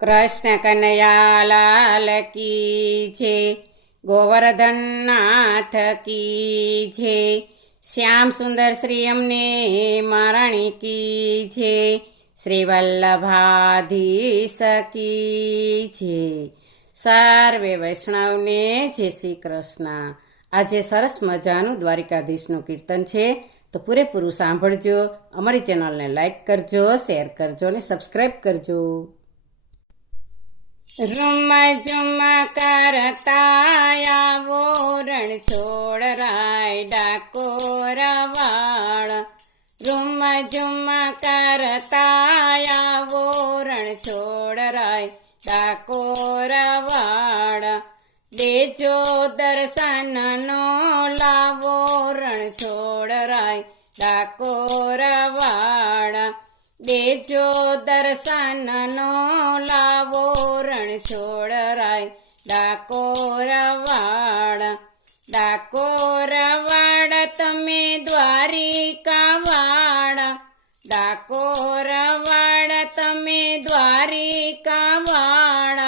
કૃષ્ણ કનૈયા લાલ કી છે, ગોવર્ધન નાથ કી છે, શ્યામ સુંદર શ્રી અમને મહારાણી કી છે, શ્રી વલ્લભાધીશ કી છે. સર્વે વૈષ્ણવને જય શ્રી કૃષ્ણ. આજે સરસ મજાનું દ્વારિકાધીશનું કીર્તન છે, તો પૂરેપૂરું સાંભળજો. અમારી ચેનલને લાઈક કરજો, શેર કરજો અને સબસ્ક્રાઈબ કરજો. રૂમ ઝુમ કરતા આવો રણ છોડ રાય ડાકોર વાળ. રૂમ ઝુમ કરતા આવો રણ છોડ રાય ડાકોર વાળ. દેજો દર્શન નો લાવો રણ છોડ રાય ડાકોર વાળ. દેજો દર્શન નો લાવો રણ છોડ રાય ડાકોર વાળ. ડાકોર વાળ તમે દ્વારિકા વાળ. ડાકોર વાળ તમે દ્વારિકા વાળ.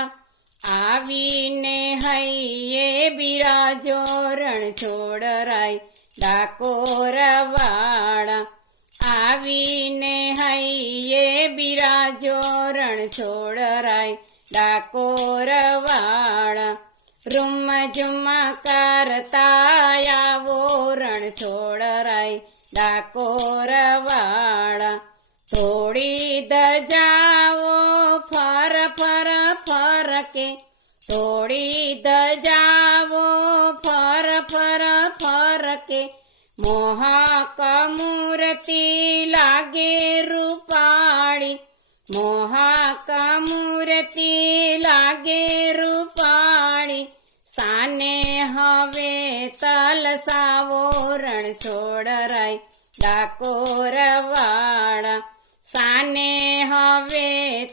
આવીને હૈયે બિરાજો રણ છોડ રાય ડાકોર વાળ. આવીને હૈયે બિરાજો રણ છોડ રાય ડાકોર વાળ. રૂમ ઝુમ કરતા આવો રણ છોડ રાય ડાકોર વાળ. થોડી ધજાઓ ફર ફર ફર કે, થોડી ધજાઓ ફર ફર ફર કે. મોહક મૂર્તિ લાગે રૂપાળી. મોહક મૂર્તિ લાગે રૂપાળી. સાને હવે તલસાવો રણ છોડ રાય ડાકોર વાળ. સાને હવે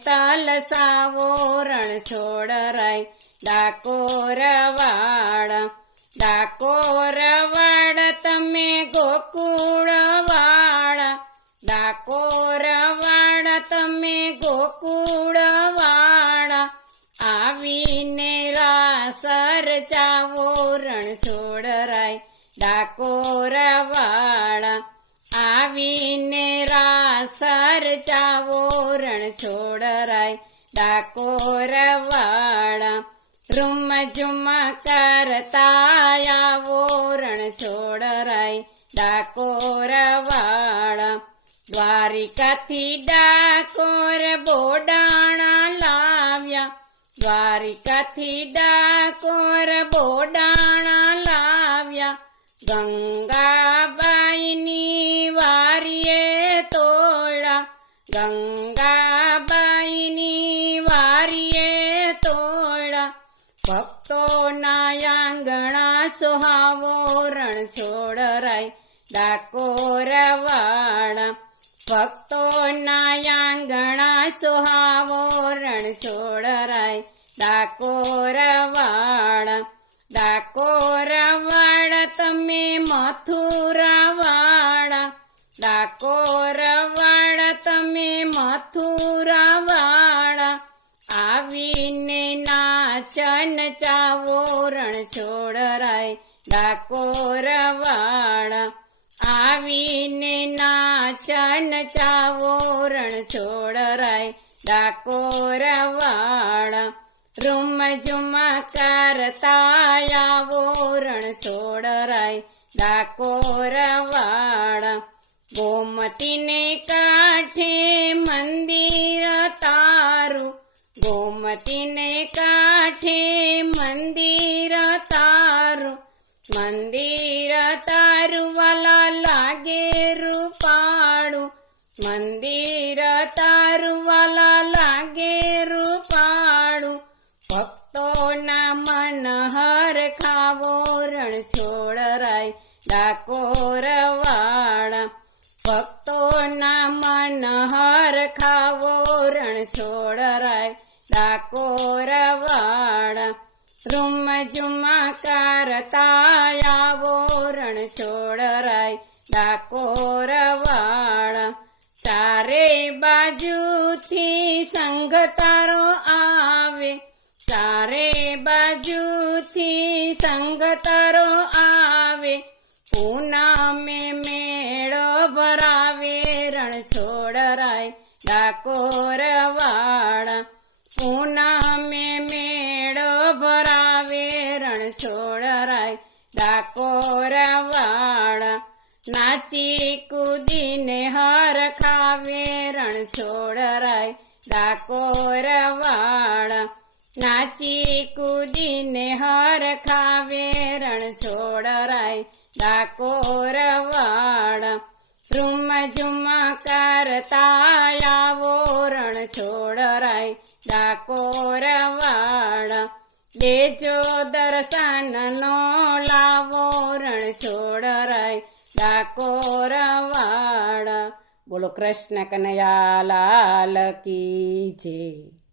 તલસાવો રણ છોડ રાય ડાકોર વાળ. ડાકોર વાળ તમે ગોકુળ વાળ. ડાકોર વાળ તમે ગોકુળ વાળ. આવીને રાસ રચાવો રણ છોડ રાય ડાકોર વાળ. આવીને રાસ રચાવો રણ છોડ રાય ડાકોર વાળ. રૂમ ઝુમ કરતા આવો રણ છોડ રાય ડાકોર વાળ. દ્વારિકાથી ડાકોર બોડાણા લાવ્યા. દ્વારિકાથી ડાકોર બોડાણા લાવ્યા. ગંગાબાઈની વારીએ તોળા. ગંગાબાઈની વારીએ તોળા. ભક્તોના આંગણા સોહાવો રણ છોડ રાય ડાકોર વાળ. ભક્તોના આંગણા સોહાવો રણ છોડ રાય ડાકોર વાળ. ડાકોર વાળ તમે મથુરા વાળ. ડાકોર વાળ તમે મથુરા વાળ. આવીને નાચન ચાવો રણ છોડ રાય ડાકોર વાળ. આવીને નાચન ચાવો રણ છોડ રાય ડાકોર વાળ. રૂમ ઝુમ કરતા આવો રણ છોડ રાય ડાકોર વાળ. ગોમતીને કાંઠે મંદિર તારું. ગોમતીને કાંઠે મંદિર તારું. મંદિર તારું વાલા લાગે રૂપાળું. મંદિર તારું વાલા લાગે રૂપાળું. ભક્તોના મન હર ખાવો રણ છોડ રાય ડાકોર વાળ. ભક્તોના મન હર ખાવો રણ છોડ રાય ડાકોર વાળ. રૂમ ઝુમ કરતા આવો રણ છોડ રાય ડાકોર વાળ. ચારે બાજુથી સંગ તારો આ સંગતરો આવે પૂનમે મેળો ભરાવે રણછોડરાય ડાકોર વાળા પૂનમે મેળો ભરાવે રણછોડરાય ડાકોર વાળા નાચી કૂદીને હર ખાવે રણછોડરાય ડાકોર વાળા નાચી કૂદીને હર ખાવે રણછોડરાય ડાકોર વાળા રૂમ ઝુમ કરતા આવો રણછોડરાય ડાકોર વાળા દેજો દર્શન નો લાવો રણછોડરાય ડાકોર વાળા. બોલો કૃષ્ણ કનૈયા લાલ કી જય.